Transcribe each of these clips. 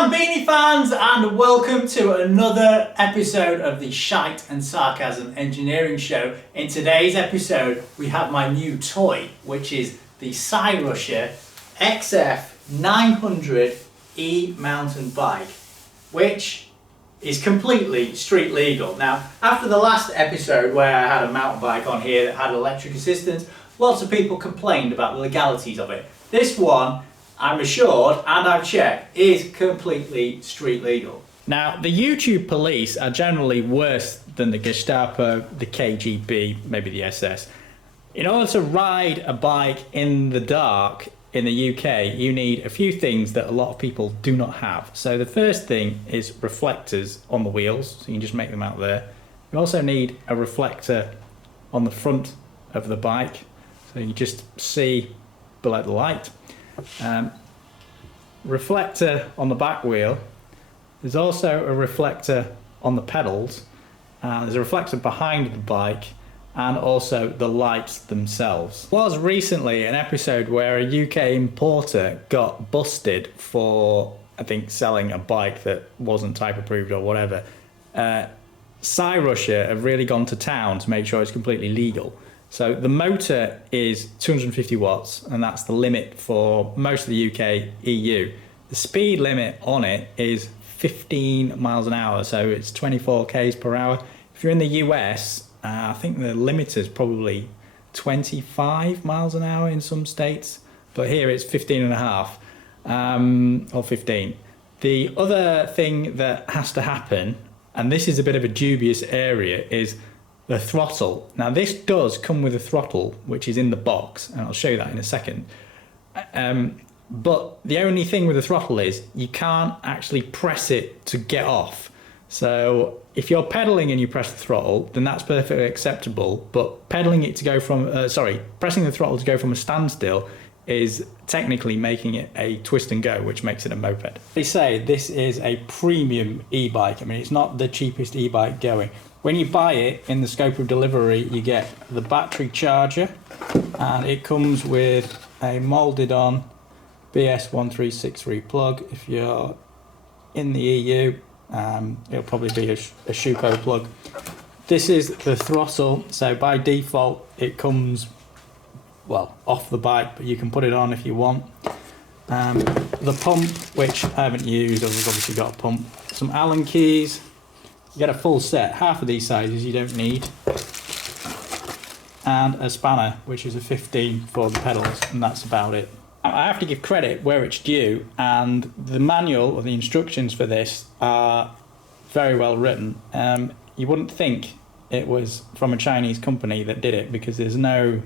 Lamborghini fans, and welcome to another episode of the Shite and Sarcasm Engineering Show. In today's episode we have my new toy, which is the Cyrusher XF900 E-mountain bike, which is completely street legal. Now, after the last episode where I had a mountain bike on here that had electric assistance, lots of people complained about the legalities of it. This one, I'm assured, and I've checked, is completely street legal. Now, the YouTube police are generally worse than the Gestapo, the KGB, maybe the SS. In order to ride a bike in the dark in the UK, you need a few things that a lot of people do not have. So the first thing is reflectors on the wheels, so you can just make them out there. You also need a reflector on the front of the bike, so you just see below the light. Reflector on the back wheel. There's also a reflector on the pedals. There's a reflector behind the bike, and also the lights themselves. There was recently an episode where a UK importer got busted for, I think, selling a bike that wasn't type approved or whatever. Cyrusher have really gone to town to make sure it's completely legal. So the motor is 250 watts, and that's the limit for most of the UK, EU. The speed limit on it is 15 miles an hour, so it's 24 k's per hour. If you're in the US, I think the limit is probably 25 miles an hour in some states, but here it's 15 and a half, or 15. The other thing that has to happen, and this is a bit of a dubious area, is the throttle. Now this does come with a throttle, which is in the box, and I'll show you that in a second. But the only thing with the throttle is you can't actually press it to get off. So if you're pedaling and you press the throttle, then that's perfectly acceptable. But pedaling it to go from, pressing the throttle to go from a standstill is technically making it a twist and go, which makes it a moped. They say this is a premium e-bike. I mean, it's not the cheapest e-bike going. When you buy it, in the scope of delivery, you get the battery charger, and it comes with a moulded on BS1363 plug. If you're in the EU, it'll probably be a Schuko plug. This is the throttle, so by default it comes, well, off the bike, but you can put it on if you want. The pump, which I haven't used, I've obviously got a pump. Some Allen keys. You get a full set. Half of these sizes you don't need. And a spanner, which is a 15 for the pedals, and that's about it. I have to give credit where it's due, and the manual or the instructions for this are very well written. You wouldn't think it was from a Chinese company that did it, because there's no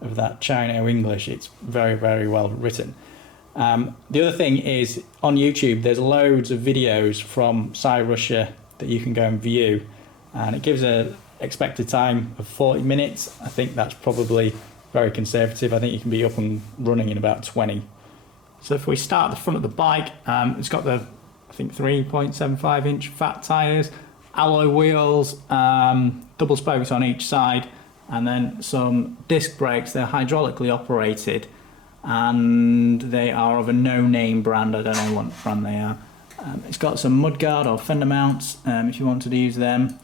of that Chino-English. It's very, very well written. The other thing is, on YouTube there's loads of videos from Cyrusher that you can go and view, and it gives a expected time of 40 minutes. I think that's probably very conservative. I think you can be up and running in about 20. So if we start at the front of the bike, it's got the, I think, 3.75 inch fat tyres, alloy wheels, double spokes on each side, and then some disc brakes. They're hydraulically operated, and they are of a no-name brand. I don't know what brand they are. It's got some mudguard or fender mounts if you wanted to use them.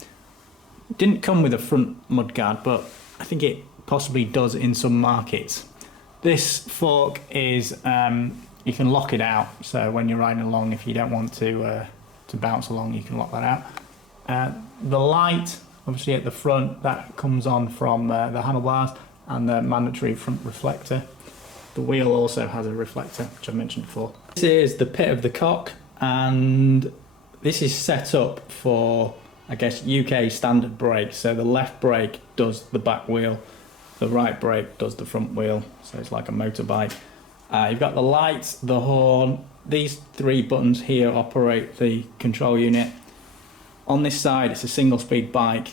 It didn't come with a front mudguard, but I think it possibly does in some markets. This fork is, you can lock it out, so when you're riding along, if you don't want to bounce along, you can lock that out. The light, obviously at the front, that comes on from the handlebars, and the mandatory front reflector. The wheel also has a reflector, which I mentioned before. This is the pit of the cock, and this is set up for, I guess, UK standard brakes. So the left brake does the back wheel, the right brake does the front wheel, so it's like a motorbike. You've got the lights, the horn. These three buttons here operate the control unit. On this side, it's a single speed bike,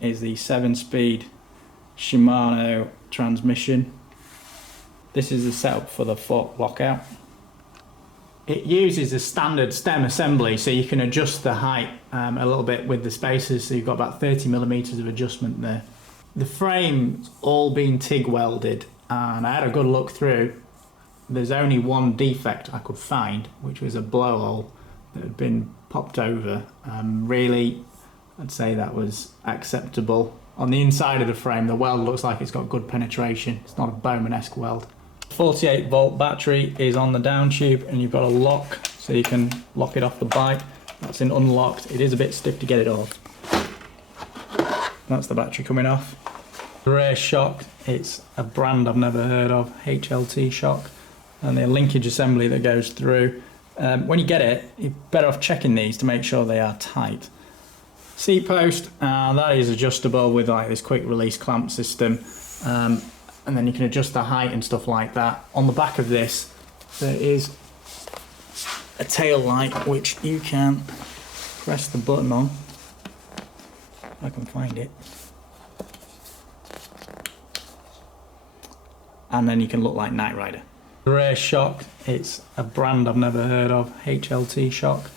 is the 7-speed Shimano transmission. This is the setup for the fork lockout. It uses a standard stem assembly, so you can adjust the height a little bit with the spacers, so you've got about 30 millimeters of adjustment there. The frame's all been TIG welded, and I had a good look through. There's only one defect I could find, which was a blowhole that had been popped over. Really, I'd say that was acceptable. On the inside of the frame, the weld looks like it's got good penetration. It's not a Bowman-esque weld. 48 volt battery is on the down tube, and you've got a lock so you can lock it off the bike. That's in unlocked. It is a bit stiff to get it off. That's the battery coming off. The rear shock, it's a brand I've never heard of, HLT shock, and the linkage assembly that goes through. When you get it, you're better off checking these to make sure they are tight. Seat post, that is adjustable with like this quick release clamp system, and then you can adjust the height and stuff like that. On the back of this, there is a tail light which you can press the button on. If I can find it. And then you can look like Knight Rider. The rear shock, it's a brand I've never heard of, HLT shock,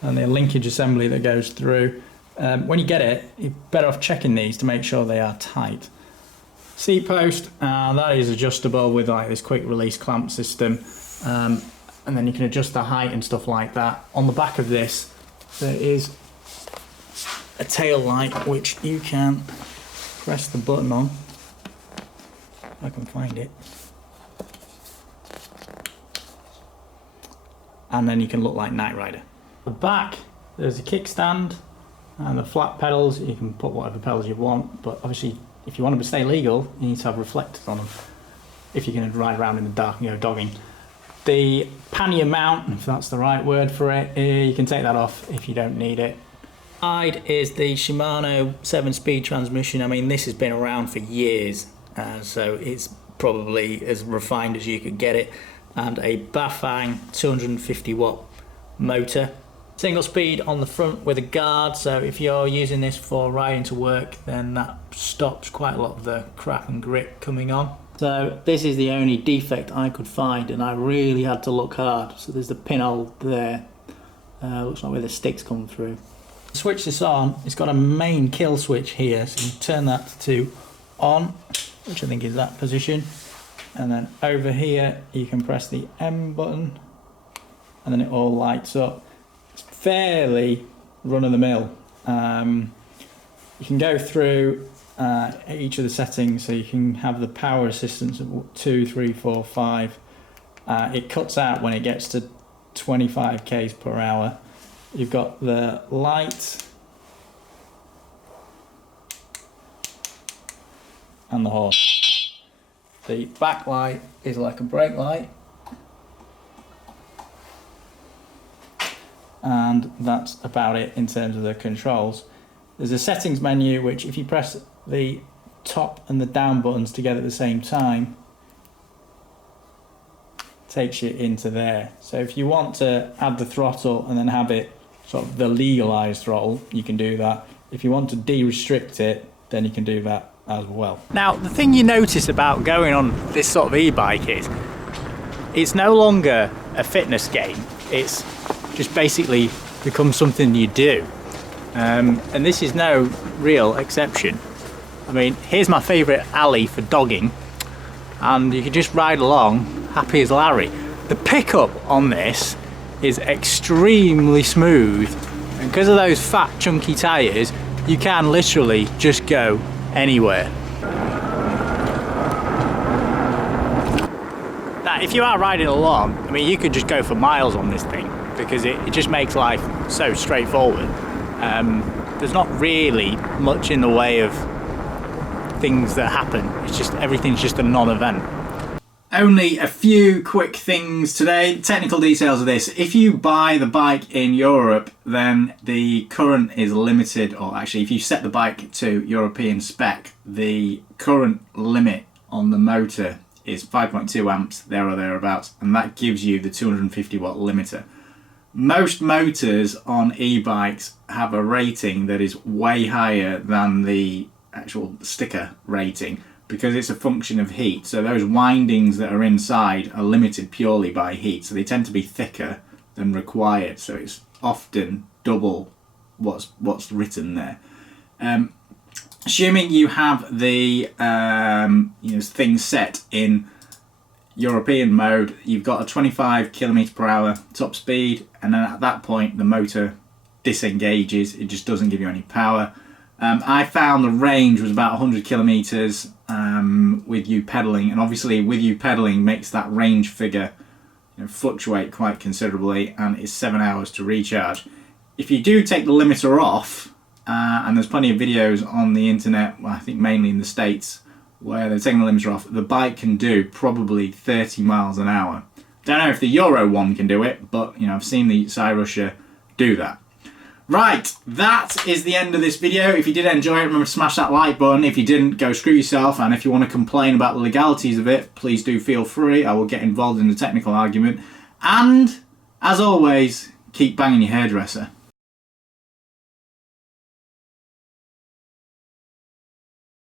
and the linkage assembly that goes through. When you get it, you're better off checking these to make sure they are tight. Seat post, that is adjustable with like this quick release clamp system, and then you can adjust the height and stuff like that. On the back of this, there is a tail light which you can press the button on. If I can find it. And then you can look like Knight Rider. The back, there's a kickstand and the flat pedals. You can put whatever pedals you want, but obviously if you want them to stay legal, you need to have reflectors on them if you're going to ride around in the dark and go dogging. The pannier mount, if that's the right word for it, you can take that off if you don't need it. Side is the Shimano 7-speed transmission. I mean, this has been around for years, so it's probably as refined as you could get it. And a Bafang 250 watt motor. Single speed on the front with a guard, so if you're using this for riding to work, then that stops quite a lot of the crap and grit coming on. So this is the only defect I could find, and I really had to look hard. So there's the pinhole there, looks like where the sticks come through. Switch this on, it's got a main kill switch here, so you turn that to on, which I think is that position. And then over here you can press the M button and then it all lights up. It's fairly run-of-the-mill. You can go through each of the settings, so you can have the power assistance of 2, 3, 4, 5. It cuts out when it gets to 25 k's per hour. You've got the light and the horn. The back light is like a brake light, and that's about it in terms of the controls. There's a settings menu which, if you press the top and the down buttons together at the same time, takes you into there. So if you want to add the throttle and then have it sort of the legalized throttle, you can do that. If you want to de-restrict it, then you can do that as well. Now, the thing you notice about going on this sort of e-bike is it's no longer a fitness game. It's just basically becomes something you do. And this is no real exception. I mean, here's my favourite alley for dogging, and you can just ride along happy as Larry. The pickup on this is extremely smooth, and because of those fat chunky tyres, you can literally just go anywhere. Now, if you are riding along, I mean, you could just go for miles on this thing, because it just makes life so straightforward. There's not really much in the way of things that happen. It's just, everything's just a non-event. Only a few quick things today. Technical details of this. If you buy the bike in Europe, then the current is limited, or actually if you set the bike to European spec, the current limit on the motor is 5.2 amps, there or thereabouts, and that gives you the 250 watt limiter. Most motors on e-bikes have a rating that is way higher than the actual sticker rating, because it's a function of heat. So those windings that are inside are limited purely by heat, so they tend to be thicker than required, so it's often double what's written there. Assuming you have the things set in European mode, you've got a 25 km/h top speed, and then at that point the motor disengages, it just doesn't give you any power. I found the range was about 100 kilometers with you pedaling, and obviously with you pedaling makes that range figure fluctuate quite considerably, and it's 7 hours to recharge. If you do take the limiter off, and there's plenty of videos on the internet, well, I think mainly in the States, where they're taking the limiter off, the bike can do probably 30 miles an hour. Don't know if the Euro 1 can do it, but I've seen the Cyrusher do that. Right, that is the end of this video. If you did enjoy it, remember to smash that like button. If you didn't, go screw yourself. And if you want to complain about the legalities of it, please do feel free. I will get involved in the technical argument. And, as always, keep banging your hairdresser.